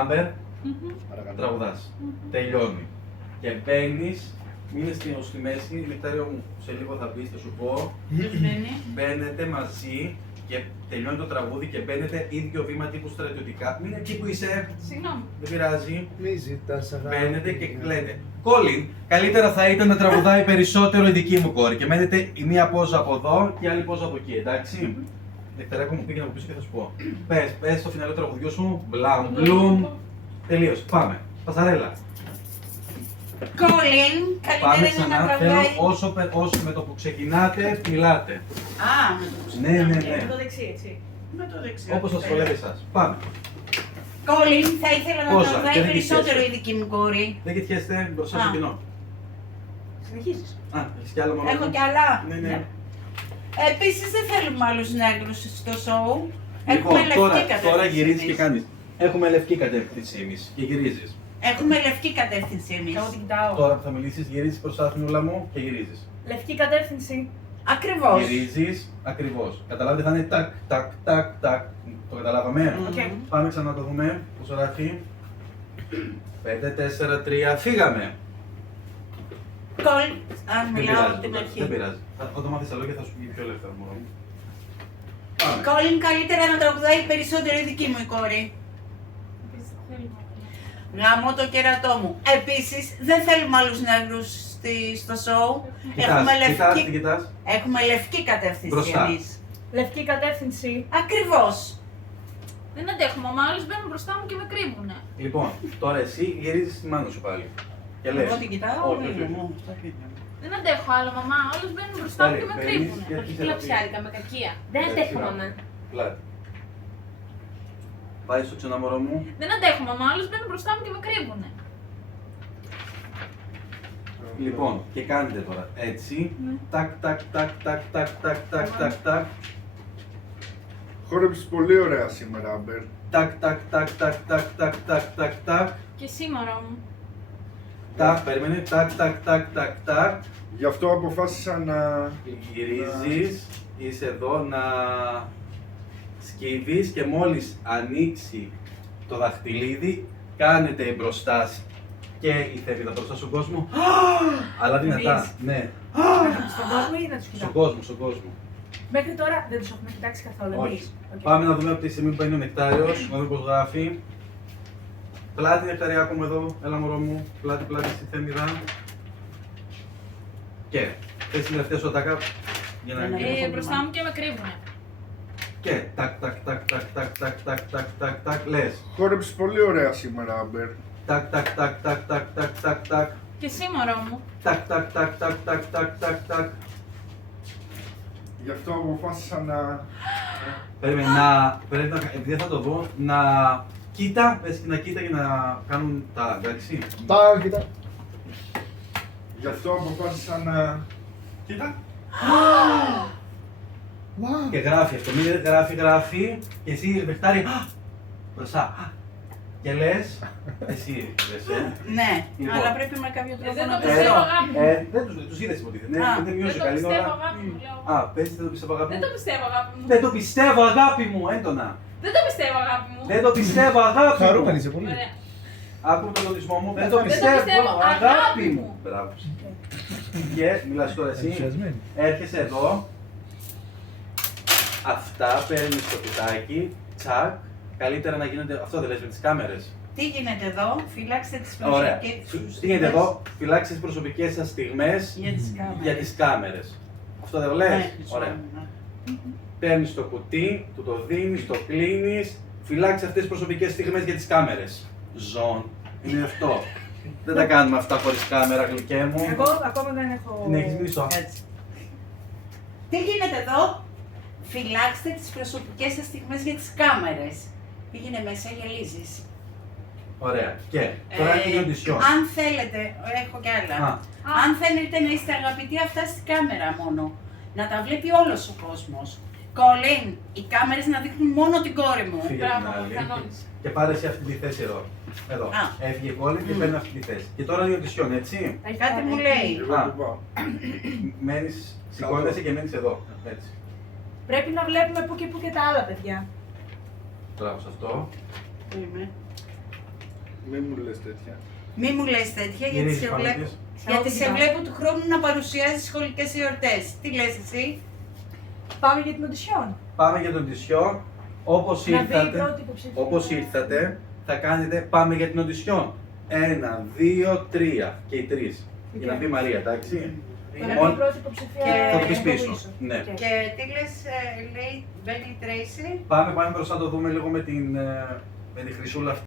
Άμπερ, τραγουδάς. Τελειώνει. Και μπαίνεις, μείνε στη μέση, Νεκτάριο μου, σε λίγο θα μπεις, θα σου πω. Μπαίνετε μαζί και τελειώνει το τραγούδι και μπαίνετε ίδιο βήμα τύπου στρατιωτικά. Μείνε εκεί που είσαι. Συγγνώμη. Δεν πειράζει. Μη ζητάς αγάπη. Μπαίνετε και κλαίτε. Κόλλιν, καλύτερα θα ήταν να τραγουδάει περισσότερο η δική μου κόρη. Και μένετε η μία πόζα από εδώ και η άλλη πόζα από εκεί, εντάξει. Νεκταράκο μου πήγαινε από πίσω και θα σου πω. Πες το φιναλό τραγουδιού σου. Μπλαμ, μπλουμ. Τελείωσε. Πάμε. Πασαρέλα. Κόλλιν, Πάμε καλύτερα είναι ξανά. να Θέλω τραγουδάει. όσο με το που ξεκινάτε, μιλάτε. Α, με το που Ναι, ναι, ξεκινάμε. ναι. Με το δεξί, έτσι. Με το δεξί. Όπως σας βολεύει εσάς. Πάμε. Κόλλιν, θα ήθελα να Πόσα, τραγουδάει και δεν περισσότερο κοιτιέσαι. η δική μου κόρη. Δεν κοιτιέστε μπροστά στο Α. κοινό. Συνεχίζεις. Α, έχεις κι άλλο μόνο. Έχω κι άλλα. Ναι, ναι. Επίσης δεν θέλουμε άλλους νέγρους στο σοου. Λοιπόν, Έχουμε λευκή κατεύθυνση. τώρα γυρίζεις και εμείς. κάνεις. Έχουμε λευκή κατεύθυνση εμείς και γυρίζεις. Έχουμε λευκή κατεύθυνση εμείς. Εγώ την κοιτάω. Τώρα που θα μιλήσεις, γυρίζεις προς τα χνούλα μου και γυρίζεις. Λευκή κατεύθυνση. Ακριβώς. Γυρίζεις ακριβώς. Καταλάβετε, θα είναι τάκ, τάκ, τάκ, τάκ. Το καταλάβαμε. Μμμ. Οκ. Πάμε ξανά να το δούμε. Πόσο γράφει. 5, 4, 3, φύγαμε. Κόλλιν, αν Δεν μιλάω πειράζει, από την αρχή. δεν πειράζει. Όταν μάθεις τα λόγια θα σου πει πιο ελεύθερα μωρό μου. Πάμε. Κόλλιν, καλύτερα να τραγουδάει περισσότερο η δική μου η κόρη. Γαμώ το κερατό μου. Επίσης, δεν θέλουμε άλλους νέγρους στο σοου. Κοιτάς, τι κοιτάς. Έχουμε λευκή κατεύθυνση Μπροστά. εμείς. Λευκή κατεύθυνση. Ακριβώς. Δεν αντέχουμε, μα άλλοι μπαίνουν μπροστά μου και με κρύβουνε. Λοιπόν, τώρα εσύ γυρίζεις στη μάνα σου πάλι. Και λες. Εγώ την κοιτάω, Όχι, ναι, όχι, όχι. μου, στο σπίτι μου. Δεν αντέχω άλλο, μαμά. Όλους μπαίνουν μπροστά μου και με Μπαίνεις κρύβουνε. και αρχίζεις να Κλαψιάρικα με κακία. Δεν Έτσι, αντέχω, μπράβο. μαμά. Πλάτη. Πάει στο ξανά μωρό μου. Δεν αντέχω, μαμά. Όλους μπαίνουν μπροστά μου και με κρύβουνε. Λοιπόν, και κάνετε τώρα έτσι. Ναι. Τάκ, τάκ, τάκ, τάκ, τάκ, τάκ, τάκ, τάκ, τάκ. Χόρεψες πολύ ωραία σήμερα, Άμπερ. Τάκ, τάκ, τάκ, τάκ, τάκ, τάκ, τάκ, τάκ, τάκ. Και εσύ, μωρό μου. Τάκ, περίμενε. Τάκ, τάκ, τάκ, τάκ, τάκ. Γι' αυτό αποφάσισα να... Γυρίζεις, είσαι εδώ να σκύβεις και μόλις ανοίξει το δαχτυλίδι, κάνετε μπροστά και η θέμηδα μπροστά στον κόσμο. Αλλά δυνατά, Εμείς. ναι. Στον κόσμο ή να τους Στον κοιτάω. κόσμο, στον κόσμο. Μέχρι τώρα δεν τους έχουμε κοιτάξει καθόλου. Όχι. Εμείς. Οκ. Πάμε να δούμε από τη στιγμή που μπαίνει ο Νεκτάριος, να δούμε πώς γράφει. Πλάτη Νεκταριάκο μου εδώ, έλα μωρό μου, πλάτη πλάτη στη θέμηδα. Και, θες την τελευταία σου ατάκα για να γίνει. Μπροστά μου και με κρύβουνε. Και, τάκ, τάκ, τάκ, τάκ, τάκ, τάκ, τάκ, τάκ, τάκ, τάκ, λες. Χόρεψες πολύ ωραία σήμερα, Άμπερ. Τάκ, τάκ, τάκ, τάκ, τάκ, τάκ, τάκ, τάκ. Και εσύ, μωρό μου. Τάκ, τάκ, τάκ, τάκ, τάκ, τάκ, τάκ, τάκ. Γι' αυτό αποφάσισα να... Πρέπει να, επειδή δεν θα το δω, να κοίτα, πες και να κοίτα για να κάνουν τα, εντάξει. Τα, κοίτα. Γι' αυτό αποφάσισα να... Κοίτα. Και γράφει αυτό, μην γράφει και εσύ Νεκτάρι, μπροστά. Και λες, εσύ λες, Ναι, Λοιπόν. αλλά πρέπει με κάποιο τρόπο δεν να το το πιστεύω, δω. αγάπη μου. δεν τους είδες υποτίθεται, Α, δεν μειώσε Δεν το καλή πιστεύω, ώρα. αγάπη μου. λέω. Α, πες δεν το πιστεύω αγάπη Δεν μου. το πιστεύω, αγάπη μου. Δεν το πιστεύω αγάπη μου, έντονα. Δεν το πιστεύω, αγάπη μου. Δεν το πιστεύω αγάπη μου. Χαρούμενη είσαι πολύ. Ωραία. Άκουμε τον λογισμό μου, δεν Δεν το το πιστεύω πιστεύω, αγάπη αγάπη μου. μου. Μπράβο. Και μιλάς τώρα εσύ, Ενθουσιασμένη. έρχεσαι εδώ. Αυτά παίρνεις το κουτάκι, τσακ. Καλύτερα να γίνονται, αυτό δεν λες με τις κάμερες. Τι γίνεται εδώ, φυλάξτε τις Ωραία. προσωπικές Τι γίνεται εδώ, φυλάξτε τις προσωπικές σας στιγμές για τις κάμερες. για τις κάμερες. Αυτό δεν το λες. Ναι, Ωραία. ναι. Παίρνεις το κουτί, του το δίνεις, το κλείνεις. Φυλάξε αυτές τις προσωπικές στιγμές για τις κάμερες. Ζων. Είναι αυτό. Δεν τα κάνουμε αυτά χωρίς κάμερα, γλυκέ μου. Εγώ ακόμα δεν έχω... Την έχεις μισό. Έτσι. Τι γίνεται εδώ, φυλάξτε τις προσωπικές σας στιγμές για τις κάμερες. Πήγαινε μέσα, γυαλίζεις. Ωραία. Και τώρα είναι η οντισιόν. Αν θέλετε, έχω κι άλλα. Α, Αν θέλετε να είστε αγαπητοί, αυτά στη κάμερα μόνο. Να τα βλέπει όλος ο κόσμος. Κολίν, οι κάμερες να δείχνουν μόνο την κόρη μου. φύγε την Μπράβο, άλλη. κανόνισε. Και πάρε εσύ αυτή τη θέση εδώ. Εδώ. Α. Έφυγε η κόλλη και παίρνει αυτή τη θέση. Και τώρα είναι η οντισιόν, έτσι. Κάτι μου λέει. Εγώ Α. το πάω. Μένεις, σηκώνεσαι και μένεις εδώ. Έτσι. Πρέπει να βλέπουμε που και που και τα άλλα παιδιά. Μπράβο σε αυτό. Είμαι. Μη μου λες τέτοια. Μη μου λες τέτοια, γιατί Γυρίζεις σε πάνω βλέπω. της. Γιατί σε βλέπω του χρόνου να παρουσιάζεις σχολικές εορτές. Τι λες εσύ? Πάμε για την οντισιόν. Πάμε για τον οντισιόν. Όπως Να μπει η ήρθατε, πρώτη υποψηφία. όπως ήρθατε, θα κάνετε πάμε για την οντισιόν. 1, 2, 3 και οι 3. Για να πει Μαρία, εντάξει. Να μπει Μόνο- η πρώτη υποψηφία. Και- Θα το πεις από πίσω. Ναι. Οκ. Και τι λες, λέει, μπαίνει η Τρέισι. Πάμε μπροστά να το δούμε λίγο με τη χρυσούλα αυτή.